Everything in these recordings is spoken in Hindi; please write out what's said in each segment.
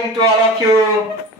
Morning to all of you.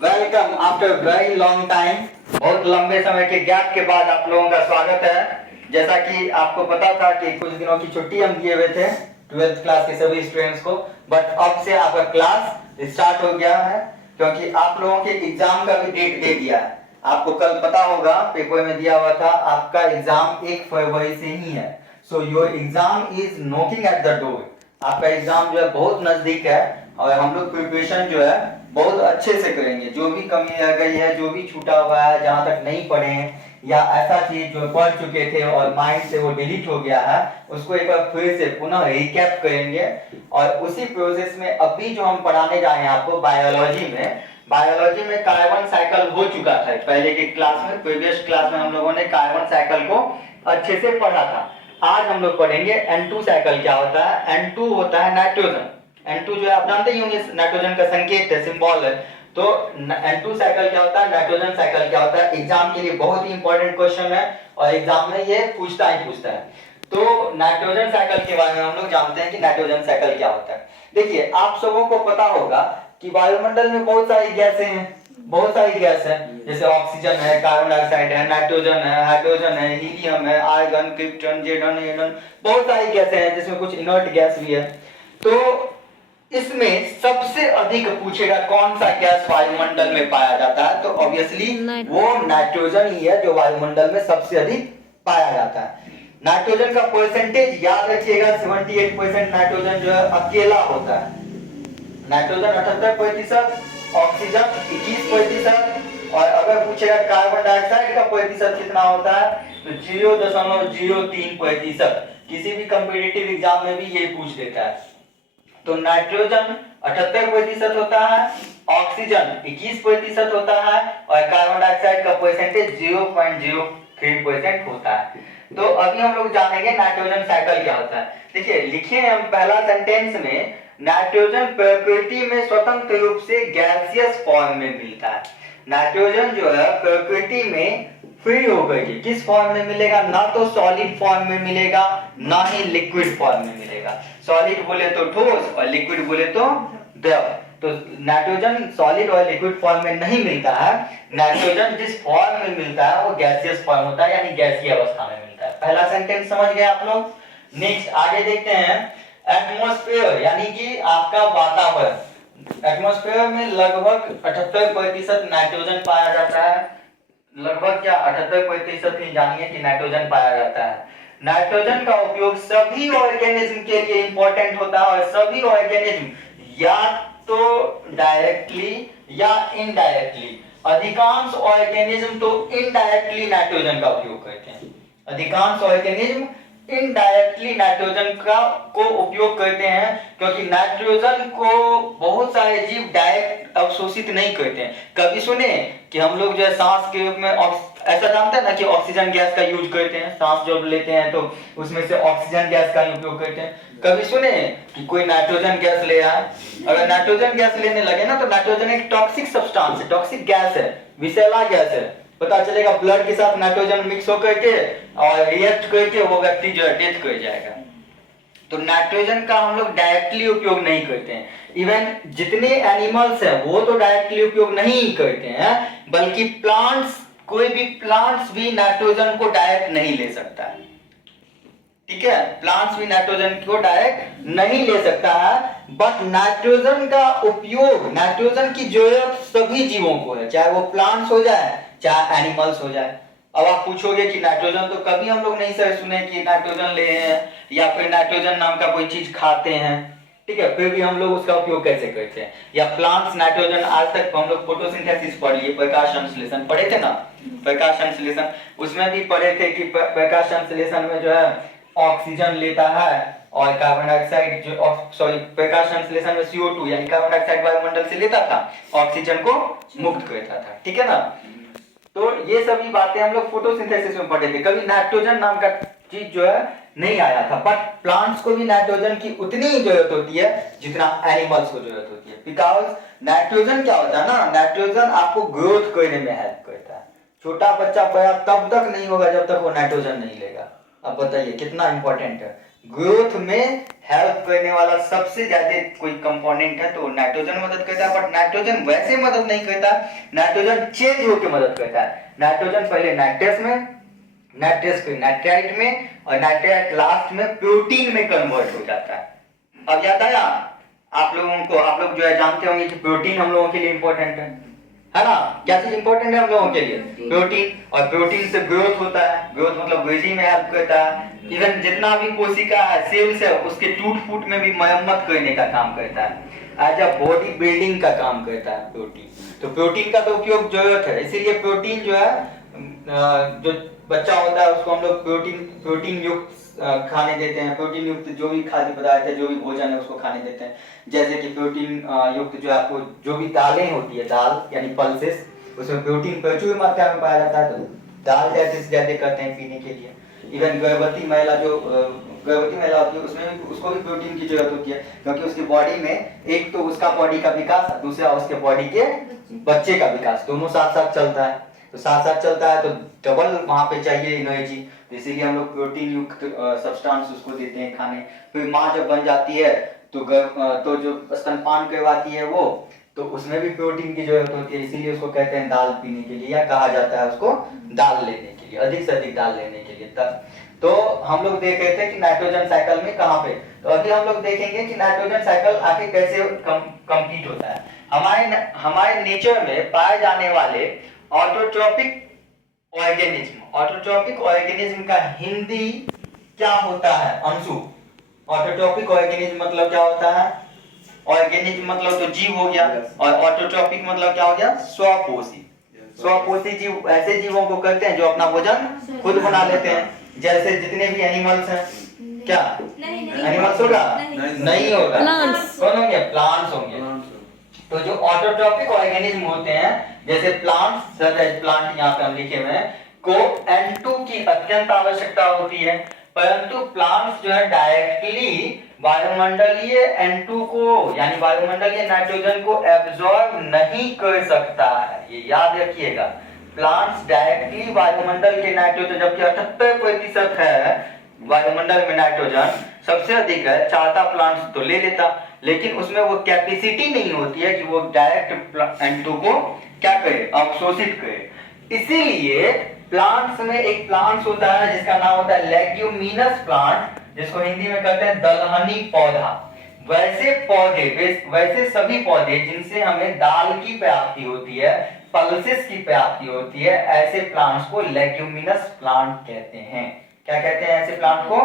Welcome after very long time. बहुत लंबे समय के गैप के बाद आप लोगों का स्वागत है। जैसा कि आपको पता था कि कुछ दिनों की छुट्टी हम दिए हुए थे 12th क्लास के सभी स्टूडेंट्स को, बट अब से आपका क्लास स्टार्ट हो गया है क्योंकि आप लोगों के एग्जाम का भी डेट दे दिया है। आपको कल पता होगा पेपर में दिया हुआ था आपका एग्जाम 1 फरवरी से ही है। So your exam is knocking at the door. आपका एग्जाम जो है बहुत नजदीक है और हम लोग प्रिपरेशन जो है बहुत अच्छे से करेंगे। जो भी कमी रह गई है, जो भी छूटा हुआ है, जहां तक नहीं पढ़े हैं या ऐसा चीज जो पढ़ चुके थे और माइंड से वो डिलीट हो गया है, उसको एक बार फिर से पुनः रिकैप करेंगे। और उसी प्रोसेस में अभी जो हम पढ़ाने जा रहे हैं आपको बायोलॉजी में कार्बन साइकिल हो चुका था पहले की क्लास में। प्रीवियस क्लास में हम लोगों ने कार्बन साइकिल को अच्छे से पढ़ा था। आज हम लोग पढ़ेंगे N2 साइकिल क्या होता है। N2 होता है नाइट्रोजन। N2 जो है आप जानते ही होंगे, नाइट्रोजन का संकेत है, सिंबल है। तो N2 साइकिल क्या होता है, नाइट्रोजन साइकिल क्या होता है, एग्जाम के लिए बहुत ही इंपॉर्टेंट क्वेश्चन है और एग्जाम में ये पूछता है। तो नाइट्रोजन साइकिल के बारे में हम लोग जानते हैं कि नाइट्रोजन साइकिल क्या होता है। देखिए, आप सबों को पता होगा कि वायुमंडल में बहुत सारी गैसें हैं, बहुत सारी गैस है, जैसे ऑक्सीजन है, कार्बन डाइऑक्साइड है, नाइट्रोजन है, हाइड्रोजन है, हीलियम है, आर्गन, क्रिप्टन, जेडन, एनन, बहुत सारी गैसें हैं जिसमें कुछ इनर्ट गैस भी है। तो इसमें सबसे अधिक पूछेगा कौन सा गैस वायुमंडल में पाया जाता है, तो ऑब्वियसली वो नाइट्रोजन ही है जो वायुमंडल में सबसे अधिक पाया जाता है। नाइट्रोजन का परसेंटेज याद रखिएगा, 78% नाइट्रोजन जो है अकेला होता है। नाइट्रोजन 78%, ऑक्सीजन 21%, और अगर पूछेगा कार्बन डाइऑक्साइड का प्रतिशत कितना होता है तो 0.03%। किसी भी कॉम्पिटिटिव एग्जाम में भी ये पूछ देता है। तो नाइट्रोजन 78% होता है, ऑक्सीजन 21% होता है और कार्बन डाइऑक्साइड का परसेंटेज 0.03% होता है। तो अभी हम लोग जानेंगे नाइट्रोजन साइकिल क्या होता है। देखिए, लिखे हम पहला सेंटेंस में, नाइट्रोजन प्रकृति में स्वतंत्र रूप से गैसियस फॉर्म में मिलता है। नाइट्रोजन जो है प्रकृति में फ्री हो गई, किस फॉर्म में मिलेगा, ना तो सॉलिड फॉर्म में मिलेगा ना ही लिक्विड फॉर्म में मिलेगा। सॉलिड बोले तो ठोस और लिक्विड बोले तो द्रव। तो नाइट्रोजन सॉलिड और लिक्विड फॉर्म में नहीं मिलता है। नाइट्रोजन जिस फॉर्म में मिलता है वो गैसियस फॉर्म होता है, यानी गैसीय अवस्था में मिलता है। पहला सेंटेंस समझ गए आप लोग। नेक्स्ट आगे देखते हैं, एटमॉस्फेयर यानी कि आपका वातावरण। एटमॉस्फेयर में लगभग 78% नाइट्रोजन पाया जाता है। लगभग क्या 78% ही जानिए कि नाइट्रोजन पाया जाता है। नाइट्रोजन का उपयोग सभी ऑर्गेनिज्म के लिए इंपॉर्टेंट होता है और सभी ऑर्गेनिज्म या तो डायरेक्टली या इनडायरेक्टली, अधिकांश ऑर्गेनिज्म तो इनडायरेक्टली नाइट्रोजन का उपयोग करते हैं। अधिकांश ऑर्गेनिज्म इनडायरेक्टली नाइट्रोजन का को उपयोग करते हैं क्योंकि नाइट्रोजन को बहुत सारे जीव डायरेक्ट अवशोषित नहीं करते हैं। कभी सुने कि हम लोग जो है सांस के रूप में ऐसा जानते हैं ना कि ऑक्सीजन गैस का यूज करते हैं, सांस जब लेते हैं तो उसमें से ऑक्सीजन गैस का उपयोग करते हैं। कभी सुने कि कोई नाइट्रोजन गैस ले आए, अगर नाइट्रोजन गैस लेने लगे ना तो नाइट्रोजन एक टॉक्सिक सब्सटेंस है, टॉक्सिक गैस है, विषैला गैस है। पता चलेगा ब्लड के साथ नाइट्रोजन मिक्स होकर के और रिएक्ट करके वो व्यक्ति जो है डेथ कर जाएगा। तो नाइट्रोजन का हम लोग डायरेक्टली उपयोग नहीं करते हैं। इवन जितने एनिमल्स हैं वो तो डायरेक्टली उपयोग नहीं करते हैं, बल्कि प्लांट्स, कोई भी प्लांट्स भी नाइट्रोजन को डायरेक्ट नहीं ले सकता है। ठीक है, प्लांट्स भी नाइट्रोजन को डायरेक्ट नहीं ले सकता है। बट नाइट्रोजन का उपयोग, नाइट्रोजन की जरूरत सभी जीवों को है, चाहे वो प्लांट्स हो जाए चाहे एनिमल्स हो जाए। अब आप पूछोगे कि नाइट्रोजन तो कभी हम लोग नहीं सर सुने कि नाइट्रोजन ले हैं या फिर नाइट्रोजन नाम का कोई चीज खाते हैं, ठीक है, फिर भी हम लोग उसका उपयोग कैसे करते हैं। या प्लांट्स नाइट्रोजन, आज तक हम लोग फोटोसिंथेसिस पढ़ लिए, प्रकाश संश्लेषण पढ़े थे ना, प्रकाश संश्लेषण, उसमें भी पढ़े थे कि प्रकाश संश्लेषण में जो है ऑक्सीजन लेता है और कार्बन डाइऑक्साइड जो प्रकाश संश्लेषण में CO2 यानी कार्बन डाइऑक्साइड वायुमंडल से लेता था, ऑक्सीजन को मुक्त करता था। ठीक है ना, तो ये सभी बातें हम लोग फोटोसिंथेसिस में पढ़े थे। कभी नाइट्रोजन नाम का चीज जो है नहीं आया था। बट प्लांट्स को भी नाइट्रोजन की उतनी ही जरूरत होती है जितना एनिमल्स को जरूरत होती है। बिकॉज नाइट्रोजन क्या होता है ना, नाइट्रोजन आपको ग्रोथ करने में हेल्प करता है। छोटा बच्चा बड़ा तब तक नहीं होगा जब तक वो नाइट्रोजन नहीं लेगा। अब बताइए कितना इंपॉर्टेंट है। ग्रोथ में हेल्प करने वाला सबसे ज्यादा कोई कंपोनेंट है तो नाइट्रोजन मदद करता है। बट नाइट्रोजन वैसे मदद नहीं करता, नाइट्रोजन चेंज होकर मदद करता है। नाइट्रोजन पहले नाइट्रस में, नाइट्रस फिर नाइट्राइट में, और नाइट्राइट लास्ट में प्रोटीन में कन्वर्ट हो जाता है। अब याद आया आप लोगों को? आप लोग जो है जानते होंगे कि प्रोटीन हम लोगों के लिए इंपॉर्टेंट है ना? क्या चीज इंपॉर्टेंट है हम लोगों के लिए? प्रोटीन। और प्रोटीन से ग्रोथ होता है, ग्रोथ मतलब वृद्धि में हेल्प करता है। इवन जितना भी कोशिका है, सेल्स है, उसके टूट फूट में भी मरम्मत करने का काम करता है। एज अ बॉडी बिल्डिंग का काम करता है प्रोटीन। तो प्रोटीन का तो उपयोग जरूरत है, इसीलिए प्रोटीन जो है जो बच्चा होता है उसको हम लोग प्रोटीन युक्त खाने देते हैं। प्रोटीन युक्त जो भी खाद्य पदार्थ है, जो भी भोजन है, उसको खाने देते हैं। जैसे कि प्रोटीन युक्त जो आपको जो भी दालें होती है, दाल यानी पल्सेस, उसमें प्रोटीन प्रचुर मात्रा में पाया जाता है, तो दाल जैसे ज्यादा करते हैं पीने के लिए। इवन गर्भवती महिला होती है, उसमें भी उसको भी प्रोटीन की जरूरत होती है, क्योंकि उसकी बॉडी में एक तो उसका बॉडी का विकास, दूसरा उसके बॉडी के बच्चे का विकास, दोनों साथ साथ चलता है। तो साथ साथ चलता है तो डबल वहां पे चाहिए एनर्जी, तो इसीलिए हम लोग प्रोटीन युक्त सब्सटेंस उसको देते हैं खाने। फिर माँ जब बन जाती है तो जो स्तनपान करवाती है वो, तो उसमें भी प्रोटीन की जरूरत होती है, इसीलिए उसको कहते हैं दाल पीने के लिए, या कहा जाता है उसको दाल लेने के लिए, अधिक से अधिक दाल लेने के लिए। तब तो हम लोग देख रहे थे कि नाइट्रोजन साइकिल में कहाँ पे, तो अभी हम लोग देखेंगे कि नाइट्रोजन साइकिल आखिर कैसे कंप्लीट होता है। हमारे नेचर में पाए जाने वाले ऑटोट्रोपिक ऑर्गेनिज्म का हिंदी क्या होता है अंशु? ऑटोट्रोपिक ऑर्गेनिज्म मतलब क्या होता है? ऑर्गेनिज्म मतलब तो जीव हो गया, और ऑटोट्रोपिक मतलब क्या हो गया? स्वपोषी। स्वपोषी जीव ऐसे जीवों को कहते हैं जो अपना भोजन खुद बना लेते हैं। जैसे जितने भी एनिमल्स हैं, क्या एनिमल्स होगा? नहीं होगा। कौन होंगे? प्लांट्स होंगे। तो जो ऑटोट्रोपिक ऑर्गेनिज्म होते हैं, जैसे प्लांट्स, प्लांट यहाँ पे हम लिखे हुए हैं, को N2 की अत्यंत आवश्यकता होती है, परंतु प्लांट्स जो है डायरेक्टली वायुमंडलीय N2 को यानी वायुमंडलीय नाइट्रोजन को एब्जॉर्ब नहीं कर सकता है। ये याद रखिएगा, प्लांट्स डायरेक्टली वायुमंडल के नाइट्रोजन, जबकि 78% है वायुमंडल में नाइट्रोजन सबसे अधिक है, चाहता प्लांट्स तो ले लेता, लेकिन उसमें वो कैपेसिटी नहीं होती है कि वो डायरेक्ट N2 को क्या करे? अवशोषित करे। इसीलिए प्लांट्स में एक प्लांट्स होता है जिसका नाम होता है लेग्यूमिनस प्लांट, जिसको हिंदी में कहते हैं दलहनी पौधा। वैसे सभी पौधे जिनसे हमें दाल की प्राप्ति होती है, पल्सेस की प्राप्ति होती है, ऐसे प्लांट्स को लेग्यूमिनस प्लांट कहते हैं। क्या कहते हैं ऐसे प्लांट को?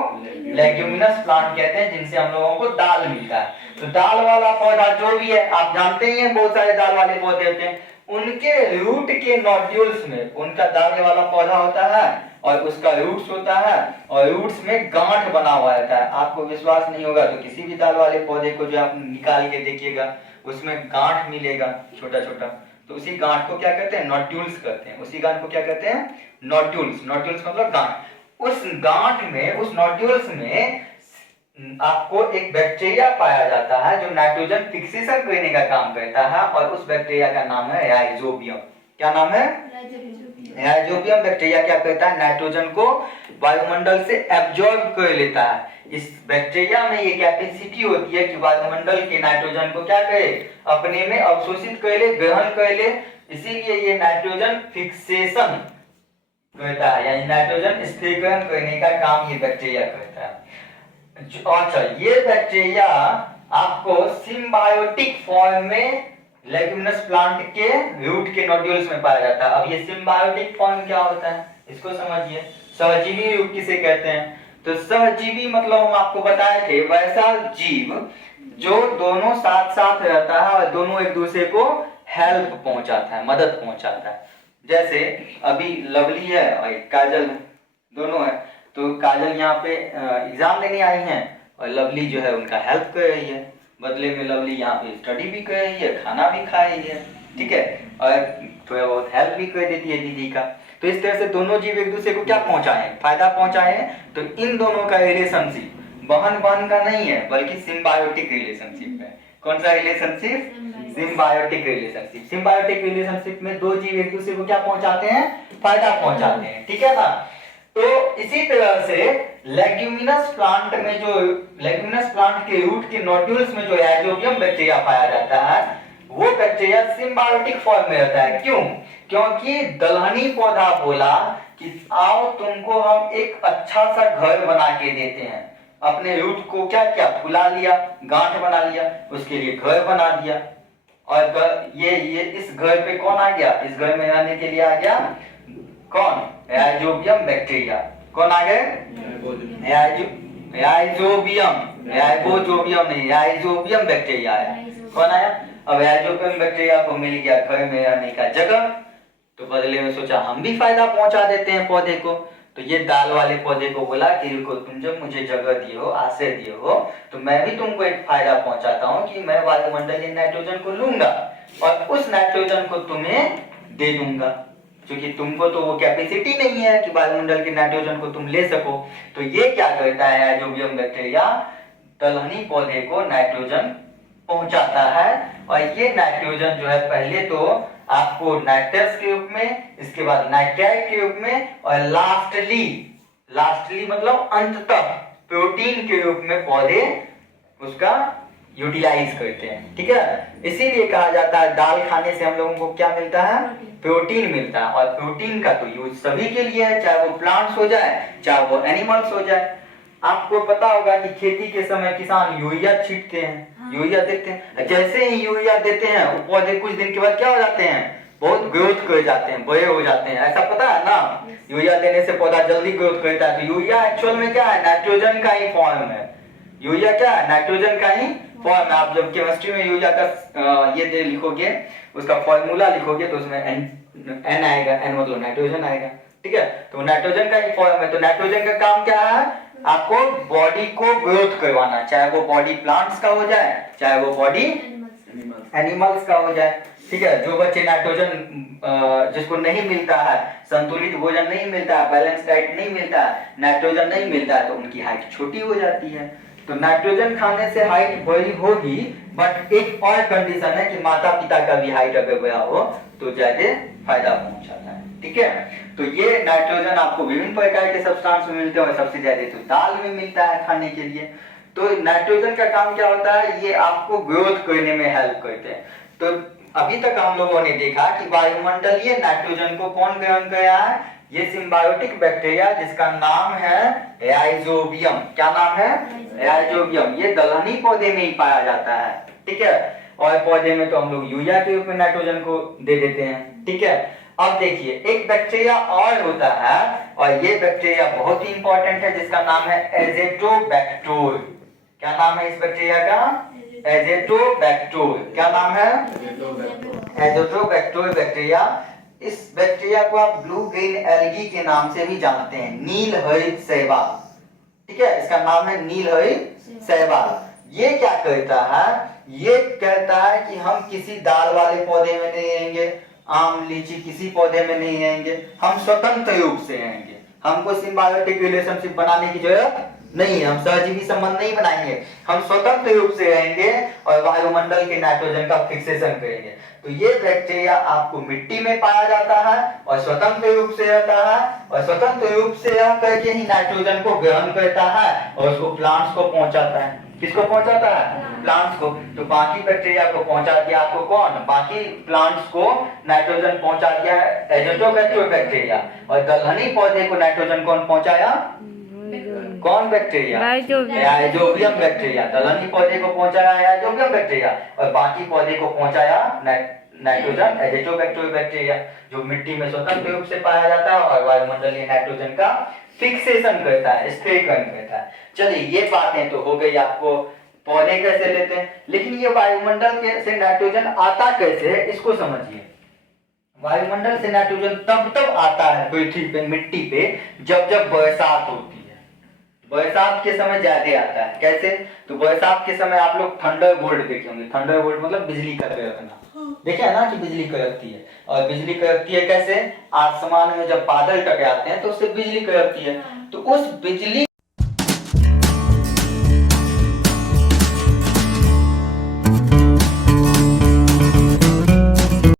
लेग्यूमिनस प्लांट कहते हैं, जिनसे हम लोगों को दाल मिलता है। तो दाल वाला पौधा जो भी है, आप जानते ही हैं बहुत सारे दाल वाले पौधे होते हैं, उनके रूट के नोड्यूल्स में उनका दाल वाला पौधा होता है, और उसका रूट्स होता है, और रूट्स में गांठ बना हुआ रहता है। आपको विश्वास नहीं होगा तो किसी भी दाल वाले पौधे को जो आप निकाल के देखिएगा, उसमें गांठ मिलेगा छोटा छोटा, तो उसी गांठ को क्या कहते हैं? नोड्यूल्स कहते हैं। उसी गांठ को क्या कहते हैं? नोड्यूल्स। नोड्यूल्स मतलब गांठ। उस गांठ में, उस नोड्यूल्स में आपको एक बैक्टीरिया पाया जाता है जो नाइट्रोजन फिक्सेशन करने का काम करता है, और उस बैक्टीरिया का नाम है राइजोबियम। क्या नाम है? राइजोबियम बैक्टीरिया क्या करता है? नाइट्रोजन को वायुमंडल से एब्जॉर्ब कर लेता है। इस बैक्टीरिया में ये कैपेसिटी होती है कि वायुमंडल के नाइट्रोजन को क्या करे? अपने में अवशोषित कर ले, ग्रहण कर ले। इसीलिए ये नाइट्रोजन फिक्सेशन करता है, यानी नाइट्रोजन स्थिरीकरण करने का काम ये बैक्टीरिया करता है। अच्छा, ये बैक्टीरिया आपको सिम्बायोटिक फॉर्म में लेग्यूमिनस प्लांट के रूट के नोड्यूल्स में पाया जाता है। अब ये सिम्बायोटिक फॉर्म क्या होता है इसको समझिए। सहजीवी रूप किसे कहते हैं? तो सहजीवी मतलब हम आपको बताए थे, वैसा जीव जो दोनों साथ साथ रहता है और दोनों एक दूसरे को हेल्प पहुंचाता है, मदद पहुंचाता है। जैसे अभी लवली है और काजल है, दोनों है, तो काजल यहाँ पे एग्जाम देने आई हैं और लवली जो है उनका हेल्प कर रही है, बदले में लवली यहाँ पे स्टडी भी कर रही है, खाना भी खा रही है, ठीक है, और थोड़ा बहुत हेल्प भी कर देती है दीदी का। तो इस तरह से दोनों जीव एक दूसरे को क्या पहुंचाए? फायदा पहुंचाए। तो इन दोनों का रिलेशनशिप बहन बहन का नहीं है, बल्कि सिम्बायोटिक रिलेशनशिप है। कौन सा relationship? Symbiotic relationship. Symbiotic relationship में दो जीव एक दूसरे को क्या पहुंचाते हैं? फायदा पहुंचाते हैं, ठीक है ना। तो इसी तरह से लेग्यूमिनस प्लांट के रूट के नोड्यूल्स में जो राइजोबियम बैक्टीरिया पाया जाता है वो बैक्टीरिया सिम्बायोटिक फॉर्म में रहता है। क्यों? क्योंकि दलहनी पौधा बोला कि आओ तुमको हम एक अच्छा सा घर बना के देते हैं। अपने रूट को क्या किया, फुला लिया, गांठ बना लिया, उसके लिए घर बना दिया। और ये इस घर पे कौन आ गया? इस घर में रहने के लिए आ गया कौन? Rhizobium bacteria. कौन आ गए? राइजोबियम नहीं, राइजोबियम बैक्टीरिया आया। कौन आया? अब राइजोबियम बैक्टीरिया को मिल गया घर में रहने का जगह, तो बदले में सोचा हम भी फायदा पहुंचा देते हैं पौधे को। तो ये दाल वाले पौधे को बोला कि रुको, तुम जब मुझे जगह दिए हो, आश्रय दिए हो, तो मैं भी तुमको एक फायदा पहुंचाता हूँ कि मैं वायुमंडलीय नाइट्रोजन को लूंगा और उस नाइट्रोजन को तुम्हें दे दूंगा, क्योंकि तुमको तो वो कैपेसिटी नहीं है कि वायुमंडल के नाइट्रोजन को तुम ले सको। तो ये क्या करता है, राइजोबियम बैक्टीरिया दलहनी पौधे को नाइट्रोजन पहुंचाता है। और ये नाइट्रोजन जो है पहले तो आपको नाइट्रस के रूप में, इसके बाद नाइट्राइट के रूप में, और लास्टली मतलब अंततः प्रोटीन के रूप में पौधे उसका यूटिलाइज करते हैं। ठीक है, इसीलिए कहा जाता है दाल खाने से हम लोगों को क्या मिलता है? प्रोटीन मिलता है। और प्रोटीन का तो यूज सभी के लिए है, चाहे वो प्लांट्स हो जाए चाहे वो एनिमल्स हो जाए। आपको पता होगा कि खेती के समय किसान यूरिया छींटते हैं, यूरिया देते हैं। जैसे ही यूरिया देते हैं वो पौधे कुछ दिन के बाद क्या हो जाते हैं? बहुत ग्रोथ कर जाते हैं, बड़े हो जाते हैं। ऐसा पता है ना? यूरिया देने से पौधा जल्दी ग्रोथ करता है। तो यूरिया एक्चुअल में क्या है? नाइट्रोजन का ही फॉर्म है। यूरिया क्या है? नाइट्रोजन का ही फॉर्म है। आप जब केमिस्ट्री में यूरिया का ये दे लिखोगे, उसका फॉर्मूला लिखोगे, तो उसमें एन आएगा, एन मतलब नाइट्रोजन आएगा। ठीक है, तो नाइट्रोजन का ही फॉर्म है। तो नाइट्रोजन का काम क्या है? आपको बॉडी को ग्रोथ करवाना, चाहे वो बॉडी प्लांट्स का हो जाए चाहे वो बॉडी एनिमल्स का हो जाए। ठीक है, जो बच्चे नाइट्रोजन जिसको नहीं मिलता है, संतुलित भोजन नहीं मिलता है, बैलेंस डाइट नहीं मिलता है, नाइट्रोजन नहीं मिलता है, तो उनकी हाइट छोटी हो जाती है। तो नाइट्रोजन खाने से हाइट बड़ी होगी, बट एक और कंडीशन है कि माता पिता का भी हाइट अगर बड़ा हो तो ज्यादा फायदा पहुंचाता है। ठीक है, तो ये नाइट्रोजन आपको विभिन्न प्रकार के सब्सटेंस में मिलते हैं, और सबसे ज्यादा तो दाल में मिलता है खाने के लिए। तो नाइट्रोजन का काम क्या होता है? ये आपको ग्रोथ करने में हेल्प करते हैं। तो अभी तक हम लोगों ने देखा कि वायुमंडलीय नाइट्रोजन को कौन ग्रहण किया है? ये सिम्बायोटिक बैक्टीरिया जिसका नाम है राइजोबियम। क्या नाम है? राइजोबियम। ये दलहनी पौधे में ही पाया जाता है। ठीक है, और पौधे में तो हम लोग यूरिया के रूप में नाइट्रोजन को दे देते हैं। ठीक है, अब देखिए एक बैक्टीरिया और होता है, और ये बैक्टीरिया बहुत ही इंपॉर्टेंट है, जिसका नाम है एजेटोबैक्टर। क्या नाम है इस बैक्टीरिया का? एजेटोबैक्टर। क्या नाम है? Azotobacter bacteria. इस बैक्टीरिया को आप ब्लू ग्रीन एल्गी के नाम से भी जानते हैं, नील हरित शैवाल। ठीक है, इसका नाम है नील हरित शैवाल। ये क्या करता है? ये कहता है कि हम किसी दाल वाले पौधे में नहीं रहेंगे, आम लीची किसी पौधे में नहीं रहेंगे, हम स्वतंत्र रूप से रहेंगे। हमको सिम्बायोटिक रिलेशनशिप बनाने की जरूरत नहीं है, हम सहजीवी संबंध नहीं बनाएंगे, हम स्वतंत्र रूप से रहेंगे और वायुमंडल के नाइट्रोजन का फिक्सेशन करेंगे। तो ये बैक्टीरिया आपको मिट्टी में पाया जाता है और स्वतंत्र रूप से रहता है, और स्वतंत्र रूप से रह करके ही नाइट्रोजन को ग्रहण करता है और उसको प्लांट्स को पहुंचाता है। किसको पहुंचाता है? प्लांट्स को। तो बाकी बैक्टीरिया को पहुंचा दिया आपको कौन? बाकी प्लांट्स को नाइट्रोजन पहुंचा दिया एजेटोबैक्टर बैक्टीरिया। और दलहनी पौधे को नाइट्रोजन कौन पहुंचाया? कौन बैक्टीरिया? Rhizobium bacteria. दलहनी पौधे को पहुंचाया राइजोबियम बैक्टीरिया, और बाकी पौधे को पहुंचाया नाइट्रोजन एजेटोबैक्टर बैक्टीरिया, जो मिट्टी में स्वतंत्र रूप से पाया जाता है और वायुमंडलीय नाइट्रोजन का फिक्सेशन करता है, स्थिरीकरण करता है। चलिए ये बातें तो हो गई, आपको पौधे कैसे लेते हैं, लेकिन ये वायुमंडल के से नाइट्रोजन आता कैसे है इसको समझिए। वायुमंडल से नाइट्रोजन तब आता है पृथ्वी पे, मिट्टी पे, जब बरसात होती है। बरसात के समय ज्यादा आता है। कैसे? तो बरसात के समय आप लोग थंडरबोल्ट देखे होंगे। थंडरबोल्ट मतलब बिजली का कड़कना। देखे है ना कि बिजली कड़कती है, और बिजली कड़कती है कैसे? आसमान में जब बादल टकराते हैं तो उससे बिजली कड़कती है। तो उस बिजली